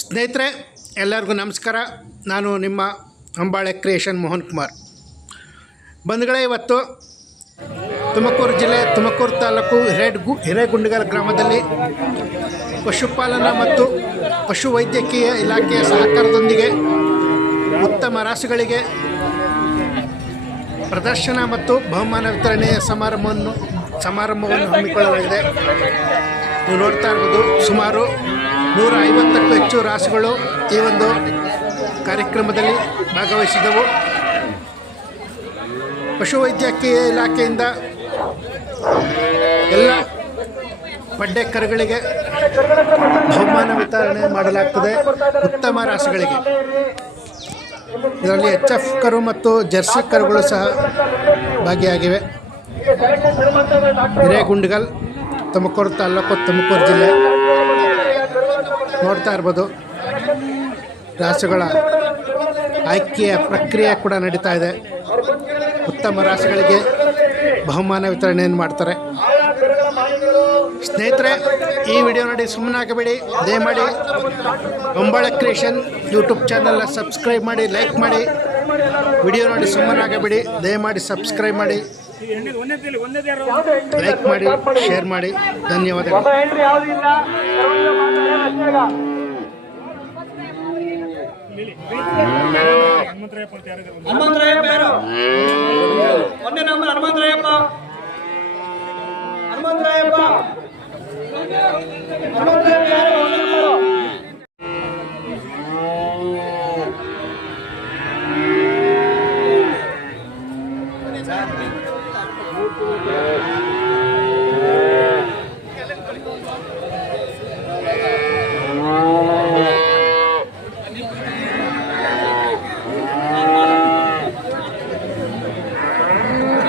ಸ್ನೇಹಿತರೆ, ಎಲ್ಲರಿಗೂ ನಮಸ್ಕಾರ. ನಾನು ನಿಮ್ಮ ಅಂಬಾಳೆ ಕ್ರಿಯೇಷನ್ ಮೋಹನ್ ಕುಮಾರ್. ಬಂಧುಗಳೇ, ಇವತ್ತು ತುಮಕೂರು ಜಿಲ್ಲೆ, ತುಮಕೂರು ತಾಲೂಕು ಹಿರೇಗು ಹಿರೇಗುಂಡಿಗಲ್ ಗ್ರಾಮದಲ್ಲಿ ಪಶುಪಾಲನಾ ಮತ್ತು ಪಶುವೈದ್ಯಕೀಯ ಇಲಾಖೆಯ ಸಹಕಾರದೊಂದಿಗೆ ಉತ್ತಮ ರಾಸುಗಳಿಗೆ ಪ್ರದರ್ಶನ ಮತ್ತು ಬಹುಮಾನ ವಿತರಣೆಯ ಸಮಾರಂಭವನ್ನು ಸಮಾರಂಭವನ್ನು ಹಮ್ಮಿಕೊಳ್ಳಲಾಗಿದೆ. ನೀವು ನೋಡ್ತಾ ಇರ್ಬೋದು, ಸುಮಾರು ನೂರ ಐವತ್ತಕ್ಕೂ ಹೆಚ್ಚು ರಾಸುಗಳು ಈ ಒಂದು ಕಾರ್ಯಕ್ರಮದಲ್ಲಿ ಭಾಗವಹಿಸಿದವು. ಪಶುವೈದ್ಯಕೀಯ ಇಲಾಖೆಯಿಂದ ಎಲ್ಲ ಪಡ್ಡೆ ಕರುಗಳಿಗೆ ಬಹುಮಾನ ವಿತರಣೆ ಮಾಡಲಾಗ್ತದೆ ಉತ್ತಮ ರಾಸುಗಳಿಗೆ. ಇದರಲ್ಲಿ ಎಚ್ ಎಫ್ ಕರು ಮತ್ತು ಜರ್ಸಿ ಕರುಗಳು ಸಹ ಭಾಗಿಯಾಗಿವೆ. ಹಿರೇಗುಂಡಗಲ್, ತುಮಕೂರು ತಾಲೂಕು, ತುಮಕೂರು ಜಿಲ್ಲೆ. ನೋಡ್ತಾ ಇರ್ಬೋದು. ರಾಸುಗಳ ಆಯ್ಕೆಯ ಪ್ರಕ್ರಿಯೆ ಕೂಡ ನಡೀತಾ ಇದೆ. ಉತ್ತಮ ರಾಸುಗಳಿಗೆ ಬಹುಮಾನ ವಿತರಣೆಯನ್ನು ಮಾಡ್ತಾರೆ. ಸ್ನೇಹಿತರೆ, ಈ ವಿಡಿಯೋ ನೋಡಿ ಸುಮ್ಮನೆ ಆಗಬೇಡಿ. ದಯಮಾಡಿ ಒಂಬಾಳೆ ಕ್ರಿಯೇಷನ್ ಯೂಟ್ಯೂಬ್ ಚಾನಲ್ನ ಸಬ್ಸ್ಕ್ರೈಬ್ ಮಾಡಿ, ಲೈಕ್ ಮಾಡಿ. ವಿಡಿಯೋ ನೋಡಿ ಸುಮ್ಮನೆ ಆಗಬೇಡಿ. ದಯಮಾಡಿ ಸಬ್ಸ್ಕ್ರೈಬ್ ಮಾಡಿ. ಲೈಕ್ ಮಾಡಿ, ಶೇರ್ ಮಾಡಿ. ಧನ್ಯವಾದಗಳು. ಹನುಮಂತರಾಯಪ್ಪ ಯಾರು ಒಂದೇ ನಂಬರ್ ಹನುಮಂತರಾಯಪ್ಪ ಹನುಮಂತರಾಯಪ್ಪ ಹನುಮಂತರಾಯಪ್ಪ ಯಾರು?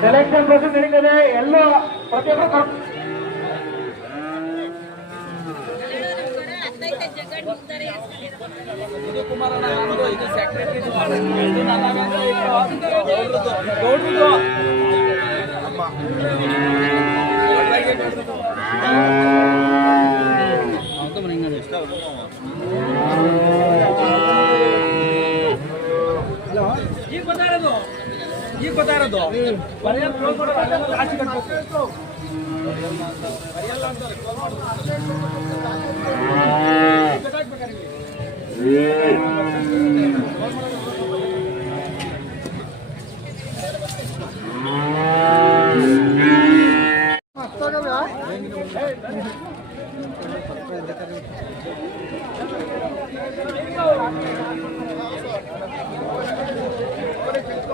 సెలక్షన్ కోసం జరిగినదే ఎల్లో ప్రతి ఒక్క ಈಗ ಗೊತ್ತಾಯಿರೋದು ಈಗ ಗೊತ್ತಾಯಿರೋದು ಬರೆಯಲ್ಲ ಕ್ಲೋಸ್ ಮಾಡೋದು ಆಚೆ ಕಟ್ಬೇಕು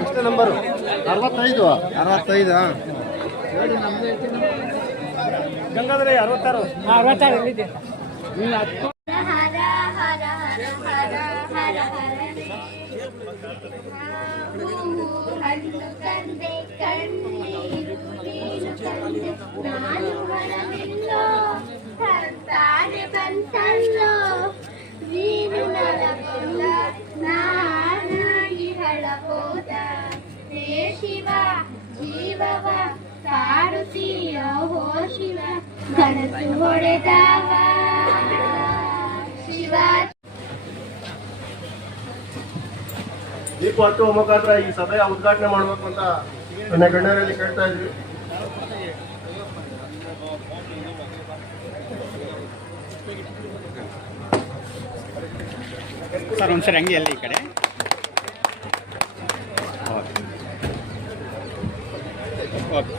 ಎಷ್ಟು ನಂಬರು ಅರವತ್ತೈದು ಅರವತ್ತೈದು ಗಂಗಾಧರ ಅರವತ್ತಾರು ಅರವತ್ತಾರು ಹರ ಹರ ಹರ ಹರ ಹರನೆ ಹೂವು ಹಣ್ಣು ತಂದೆ ಕಣ್ಣೀರು ನೀರು ತಂದೆ ನಾನು ಹೊರಬಿಲ್ಲೋ ತಂತಾನೆ ಬಂತಲ್ಲೋ ನೀನು ನರಗೊಲ್ಲ ನಾನಾಗಿ ಹಳಬೋದ. ಹೇ ಶಿವ, ಜೀವವ ಕಾಡು ಜ್ಯೋತಿಯ ಶಿವ ಕನಸು ಹೊಡೆದವ. ಶಿವ. ದೀಪ ಮುಖಾಂತರ ಈ ಸಭೆಯ ಉದ್ಘಾಟನೆ ಮಾಡಬೇಕು ಅಂತ ನನ್ನ ಗಣ್ಯರಲ್ಲಿ ಕೇಳ್ತಾ ಇದ್ವಿ. ಸರ್ ಒಂದ್ಸರಿ ಹಂಗೆ ಅಲ್ಲಿ ಈ ಕಡೆ. ಓಕೆ.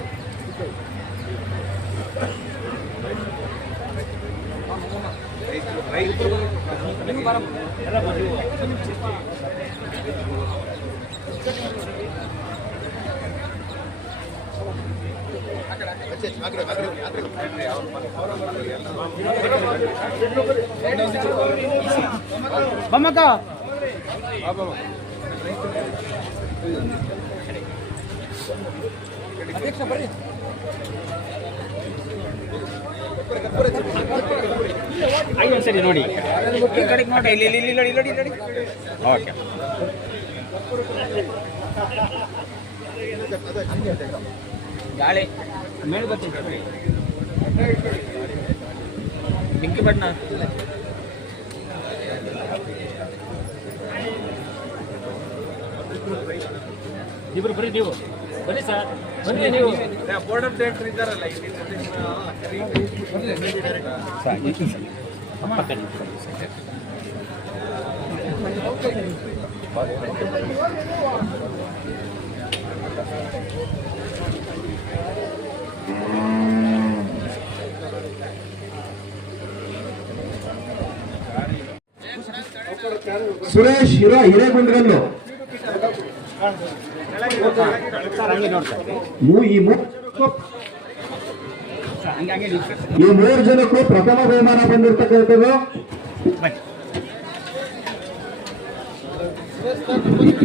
ಬಮ್ಮಕ್ಕ ಹಾಗೆ ಒಂದ್ಸರಿ ನೋಡಿ ಈ ಕಡೆಗೆ ನೋಡಿ ಇಲ್ಲಿ ಇಲ್ಲಿ ಇಲ್ಲಿ ನೋಡಿ ನೋಡಿ ನೋಡಿ ಓಕೆ ಗಾಳಿ ಮೇಲ್ ಬರ್ತಿದೆ ಬೆಂಕಿ ಬಣ್ಣ. ಇಬ್ರು ಬರೀ ನೀವು. ಬನ್ನಿ ಸರ್. ಬನ್ನಿ ನೀವು. ಬೋರ್ಡ್ ಆಫ್ ಡೈರೆಕ್ಟರ್ ಇದ್ದಾರಲ್ಲ ಇಲ್ಲಿ ಸುರೇಶ್ ಹಿರ ಮೂ- ಈ ಮೂರು ಜನಕ್ಕೂ ಪ್ರಥಮ ಬಹುಮಾನ ಬಂದಿರ್ತಕ್ಕಂಥದ್ದು.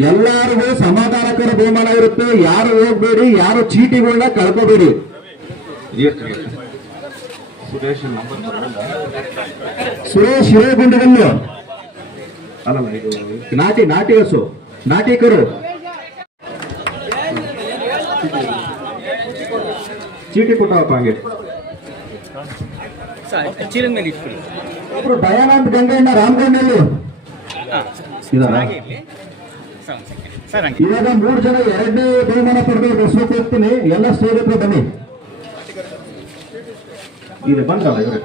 ಎಲ್ಲರಿಗೂ ಸಮಾಧಾನಕರ ಬಹುಮಾನ ಇರುತ್ತೆ. ಯಾರು ಹೋಗ್ಬೇಡಿ, ಯಾರು ಚೀಟಿಗಳನ್ನ ಕಳ್ಕೋಬೇಡಿ. ಸುರೇಶ್ ಹಿರೇಗುಂಡಗಲ್ಲು. ಅಲ್ಲಲ್ಲ ಇದು ನಾಟಿ ನಾಟಿ ಹಸು ನಾಟಿಕರು. ಚೀಟಿ ಕೊಟ್ಟವಪ್ಪ ಹಂಗೆ. ಒಬ್ರು ದಯಾನಂದ್ ಗಂಗಣ್ಣ ರಾಮಗಣ್ಣಲ್ಲಿ. ಇವಾಗ ಮೂರು ಜನ ಎರಡನೇ ಬಹುಮಾನ ಪಡೆದು ಹೋಗ್ತೀನಿ. ಎಲ್ಲ ಸ್ನೇಹಿತರು ಬನ್ನಿ. ಇದೆ ಬಂದ್ರಲ್ಲ ಇವ್ರೆ.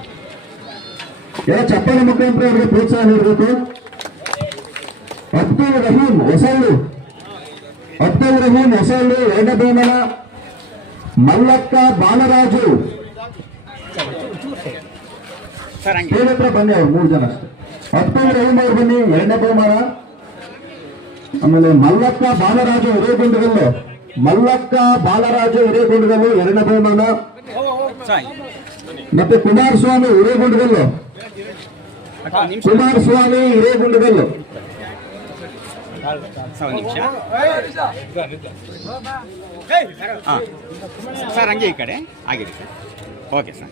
ಎಲ್ಲ ಚಪ್ಪಾಳೆ ಮುಖಾಂತರ ಅವ್ರಿಗೆ ಪ್ರೋತ್ಸಾಹ ನೀಡಬೇಕು. ಅಬ್ದುಲ್ ರಹೀಂ ಹೊಸಳ್ಳು. ಅಬ್ದುಲ್ ರಹೀಂ ಹೊಸಳ್ಳು ಎರಡನೇ ಬಹುಮಾನ ಮಲ್ಲಕ್ಕ ಬಾಲರಾಜು. ಹೇಳತ್ರ ಬನ್ನಿ ಅವ್ರು ಮೂರು ಜನ ಅಷ್ಟೇ. ಅಬ್ದುಲ್ ರಹೀಂ ಅವ್ರು ಬನ್ನಿ, ಎರಡನೇ ಆಮೇಲೆ ಮಲ್ಲಕ್ಕ ಬಾಲರಾಜು ಹಿರೇಗುಂಡಗಲ್ಲು ಮಲ್ಲಕ್ಕ ಬಾಲರಾಜು ಹಿರೇಗುಂಡಗಲ್ಲು ಎರಡನೇ ಬಹುಮಾನ ಮತ್ತೆ ಕುಮಾರಸ್ವಾಮಿ ಹಿರೇಗುಂಡಗಲ್ಲು ಕುಮಾರಸ್ವಾಮಿ ಹಿರೇಗುಂಡಗಲ್ಲು ಸರ್ ಒಂದು ನಿಮಿಷ. ಹಾಂ. ಸರ್ ಹಂಗೆ ಈ ಕಡೆ. ಆಗಿರಿ ಸರ್ ಓಕೆ ಸರ್.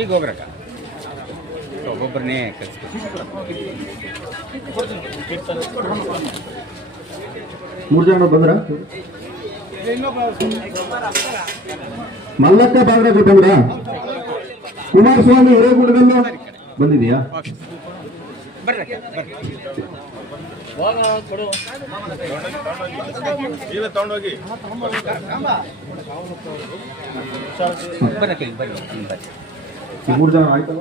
ಈಗ ಹೋಗ್ರಕ್ಕ ಒಬ್ಬೊಬ್ಬರನ್ನೇ ಕಳಿಸ್ಬೇಕು ಮೂರು ಜನ ಬಂದ್ರ? ಮಲ್ಲಕ್ಕ ಬಾಲರಾಜು ಬಂದ್ರ ಕುಮಾರಸ್ವಾಮಿ ಹಿರೇಗುಂಡಗಲ್ಲು ಬಂದಿದೆಯಾ? ತಗೊಂಡೋಗಿ ಮೂರು ಜನ ಆಯ್ತಲ್ಲ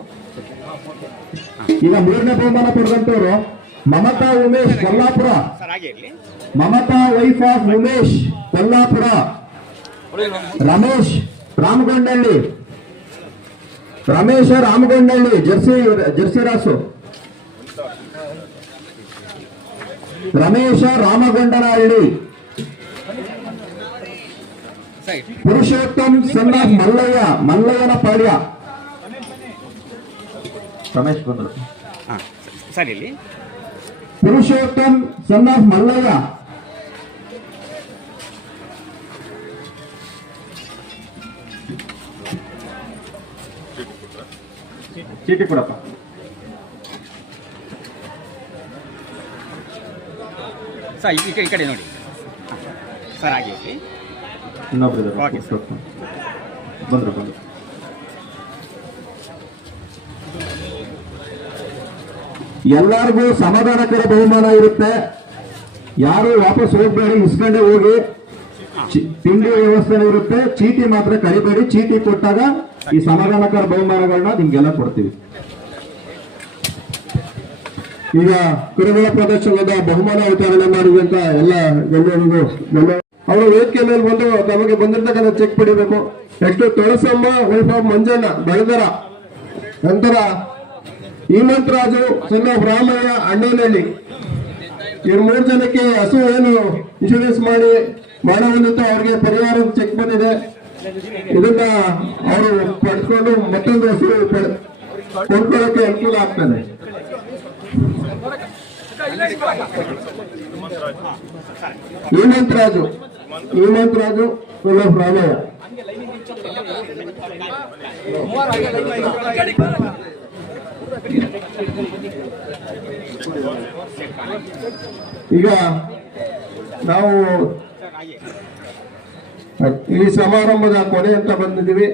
ಈಗ ಮೂರನೇ ಬಹುಮಾನ ಪಡೆದಂತವರು ಮಮತಾ ಉಮೇಶ್ ಕೊಲ್ಲಾಪುರ ಸರ್ ಹಾಗೆ ಇರಲಿ Mamata wife of Umesh Kollapura Ramesh Ramagondalli Ramesha Ramagondalli jersey jersey ರಾಸು Ramesh Ramagondanahalli ಸರಿ ಪುರುಷೋತ್ತಮ್ ಸಣ್ಣ ಮಲ್ಲಯ್ಯ ಮಲ್ಲಯ್ಯನ ಪಾಳ್ಯ ರಮೇಶ್ ಬಂದರು ಹಾಂ ಸರಿ ಇಲ್ಲಿ ಪುರುಷೋತ್ತಮ್ ಸನ್ ಆಫ್ ಮಲ್ಲಯ್ಯ. ಚೀಟಿ ಕೊಡಪ್ಪ. ಸರ್ ಈ ಕಡೆ ಈ ಕಡೆ ನೋಡಿ. ಸರ್ ಆಗಿ ಇನ್ನೊಬ್ಬರು ಇನ್ನೊಬ್ರು. ಬಂದ್ರು ಬಂದ್ರು. ಎಲ್ಲರಿಗೂ ಸಮಾಧಾನಕರ ಬಹುಮಾನ ಇರುತ್ತೆ. ಯಾರು ವಾಪಸ್ ಹೋಗ್ಬೇಡಿ, ಇಸ್ಕೊಂಡೆ ಹೋಗಿ. ತಿಂಡಿ ವ್ಯವಸ್ಥೆ ಇರುತ್ತೆ. ಚೀಟಿ ಮಾತ್ರ ಕರಿಬೇಡಿ. ಚೀಟಿ ಕೊಟ್ಟಾಗ ಈ ಸಮಾಧಾನಕರ ಬಹುಮಾನಗಳನ್ನ ನಿಮ್ಗೆಲ್ಲ ಕೊಡ್ತೀವಿ. ಈಗ ಕುರುಗಳ ಪ್ರದರ್ಶನದ ಬಹುಮಾನ ವಿತರಣೆ ಮಾಡಿದಂತ ಎಲ್ಲ ಗಣ್ಯರಿಗೂ ಅವರು ವೇದಿಕೆ ಮೇಲೆ ಬಂದು ತಮಗೆ ಬಂದಿರತಕ್ಕಂಥ ಚೆಕ್ ಪಡಿಬೇಕು. ನೆಕ್ಸ್ಟ್ ತುಳಸಮ್ಮ ವೈಫ್ ಮಂಜಣ್ಣ, ಬೆಳೆದರ. ನಂತರ ಹೇಮಂತ್ ರಾಜು ಸಣ್ಣ ರಾಮಯ್ಯ ಅಣ್ಣನಹಳ್ಳಿ. ಇವ್ರು ಮೂರು ಜನಕ್ಕೆ ಹಸು ಏನು ಇನ್ಶೂರೆನ್ಸ್ ಮಾಡಿ ಮಾಡುವಂತ ಅವ್ರಿಗೆ ಪರಿಹಾರ ಚೆಕ್ ಬಂದಿದೆ. ಇದನ್ನ ಅವರು ಪಡ್ಕೊಂಡು ಮತ್ತೊಂದು ಹಸು ಕೊಂಡ್ಕೊಳ್ಳೋಕೆ ಅನುಕೂಲ ಆಗ್ತದೆ. ಹೇಮಂತ್ ರಾಜು ಹೇಮಂತ್ ರಾಜು ಸಣ್ಣ ರಾಮಯ್ಯ. ಈಗ ನಾವು ಈ ಸಮಾರಂಭದ ಕೊನೆ ಅಂತ ಬಂದಿದ್ದೀವಿ.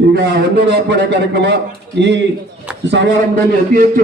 ಈಗ ಒಂದು ಅರ್ಪಣೆ ಕಾರ್ಯಕ್ರಮ ಈ ಸಮಾರಂಭದಲ್ಲಿ ಅತಿ ಹೆಚ್ಚು